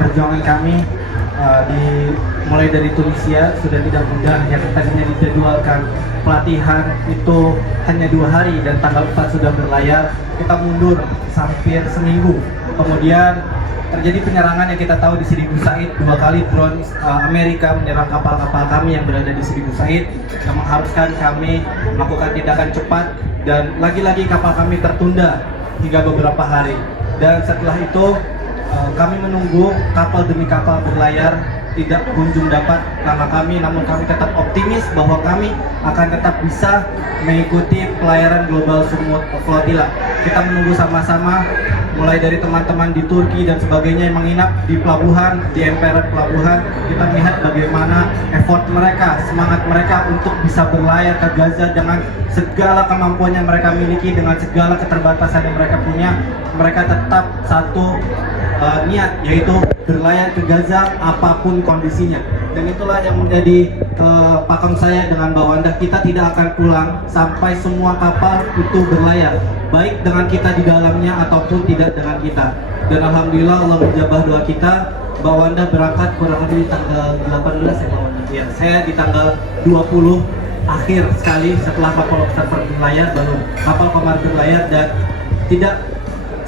Perjuangan kami mulai dari Tunisia sudah tidak mudah, yang tadinya dijadwalkan pelatihan itu hanya 2 hari dan tanggal 4 sudah berlayar, kita mundur hampir seminggu. Kemudian terjadi penyerangan yang kita tahu di Sidi Said, 2 kali drone Amerika menyerang kapal-kapal kami yang berada di Sidi Said, yang mengharuskan kami melakukan tindakan cepat, dan lagi-lagi kapal kami tertunda hingga beberapa hari. Dan setelah itu kami menunggu kapal demi kapal berlayar, tidak kunjung dapat namun kami tetap optimis bahwa kami akan tetap bisa mengikuti pelayaran Global Sumut Flotilla. Kita menunggu sama-sama, mulai dari teman-teman di Turki dan sebagainya yang menginap di pelabuhan, di emperan pelabuhan. Kita melihat bagaimana effort mereka, semangat mereka untuk bisa berlayar ke Gaza dengan segala kemampuan yang mereka miliki, dengan segala keterbatasan yang mereka punya. Mereka tetap satu niat, yaitu berlayar ke Gaza apapun kondisinya. Dan itulah yang menjadi pakem saya dengan Mbak Wanda. Kita tidak akan pulang sampai semua kapal itu berlayar, baik dengan kita di dalamnya ataupun tidak dengan kita. Dan alhamdulillah Allah menjabah doa kita. Mbak Wanda berangkat kurang lebih tanggal 18 ya Mbak Wanda? Ya, saya di tanggal 20 akhir sekali setelah kapal observer berlayar, baru kapal Qamar berlayar. Dan tidak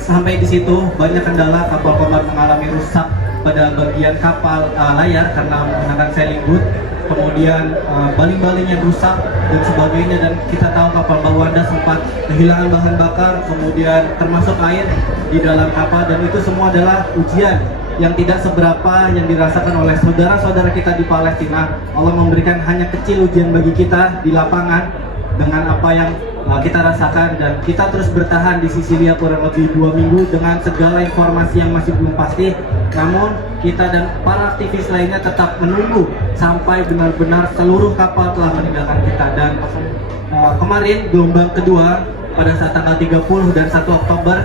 sampai di situ, banyak kendala. Kapal Qamar mengalami rusak pada bagian kapal layar karena menggunakan sailing boat, kemudian baling-baling yang rusak dan sebagainya. Dan kita tahu kapal Mbak Wanda sempat kehilangan bahan bakar, kemudian termasuk air di dalam kapal. Dan itu semua adalah ujian yang tidak seberapa yang dirasakan oleh saudara-saudara kita di Palestina. Allah memberikan hanya kecil ujian bagi kita di lapangan dengan apa yang kita rasakan, dan kita terus bertahan di Sisilia kurang lebih 2 minggu dengan segala informasi yang masih belum pasti. Namun kita dan para aktivis lainnya tetap menunggu sampai benar-benar seluruh kapal telah meninggalkan kita. Dan kemarin gelombang kedua pada saat tanggal 30 dan 1 Oktober,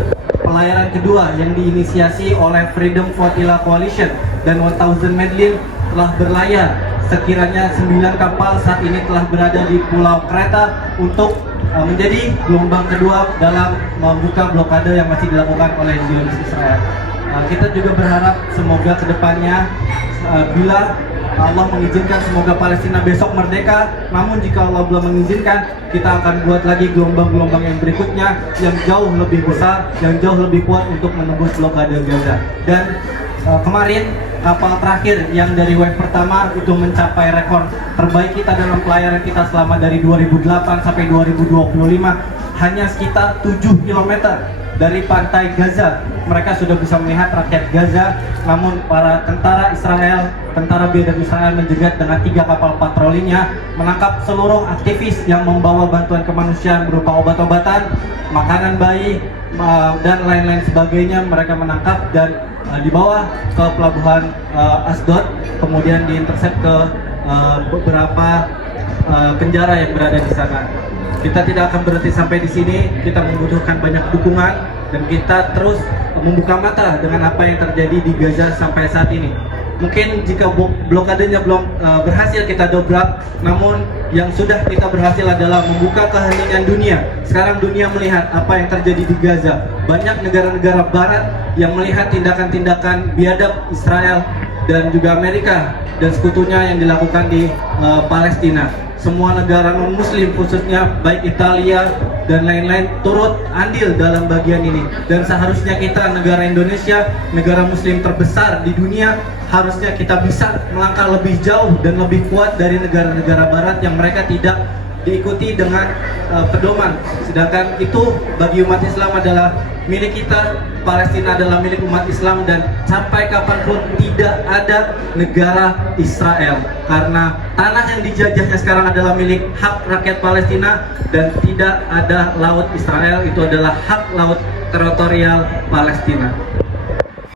pelayaran kedua yang diinisiasi oleh Freedom Flotilla Coalition dan 1000 Medlin telah berlayar. Sekiranya 9 kapal saat ini telah berada di Pulau Kreta untuk menjadi gelombang kedua dalam membuka blokade yang masih dilakukan oleh Zionis Israel. Kita juga berharap semoga kedepannya bila Allah mengizinkan, semoga Palestina besok merdeka. Namun jika Allah belum mengizinkan, kita akan buat lagi gelombang-gelombang yang berikutnya yang jauh lebih besar, yang jauh lebih kuat untuk menembus blokade Gaza. Dan kemarin kapal terakhir yang dari wave pertama itu mencapai rekor terbaik kita dalam pelayaran kita selama dari 2008 sampai 2025, hanya sekitar 7 km dari pantai Gaza. Mereka sudah bisa melihat rakyat Gaza, namun para tentara Israel, tentara biadab Israel menjegat dengan 3 kapal patrolinya, menangkap seluruh aktivis yang membawa bantuan kemanusiaan berupa obat-obatan, makanan bayi, dan lain-lain sebagainya. Mereka menangkap dan dibawa ke pelabuhan Asdod, kemudian diintercept ke beberapa penjara yang berada di sana. Kita tidak akan berhenti sampai di sini. Kita membutuhkan banyak dukungan dan kita terus membuka mata dengan apa yang terjadi di Gaza sampai saat ini. Mungkin jika blokadenya belum berhasil kita dobrak, namun yang sudah kita berhasil adalah membuka keheningan dunia. Sekarang dunia melihat apa yang terjadi di Gaza. Banyak negara-negara barat yang melihat tindakan-tindakan biadab Israel dan juga Amerika dan sekutunya yang dilakukan di Palestina. Semua negara non-muslim khususnya baik Italia dan lain-lain turut andil dalam bagian ini. Dan seharusnya kita, negara Indonesia, negara muslim terbesar di dunia, harusnya kita bisa melangkah lebih jauh dan lebih kuat dari negara-negara barat yang mereka tidak diikuti dengan pedoman. Sedangkan itu bagi umat Islam adalah milik kita, Palestina adalah milik umat Islam, dan sampai kapanpun tidak ada negara Israel, karena tanah yang dijajahnya sekarang adalah milik hak rakyat Palestina, dan tidak ada laut Israel, itu adalah hak laut teritorial Palestina.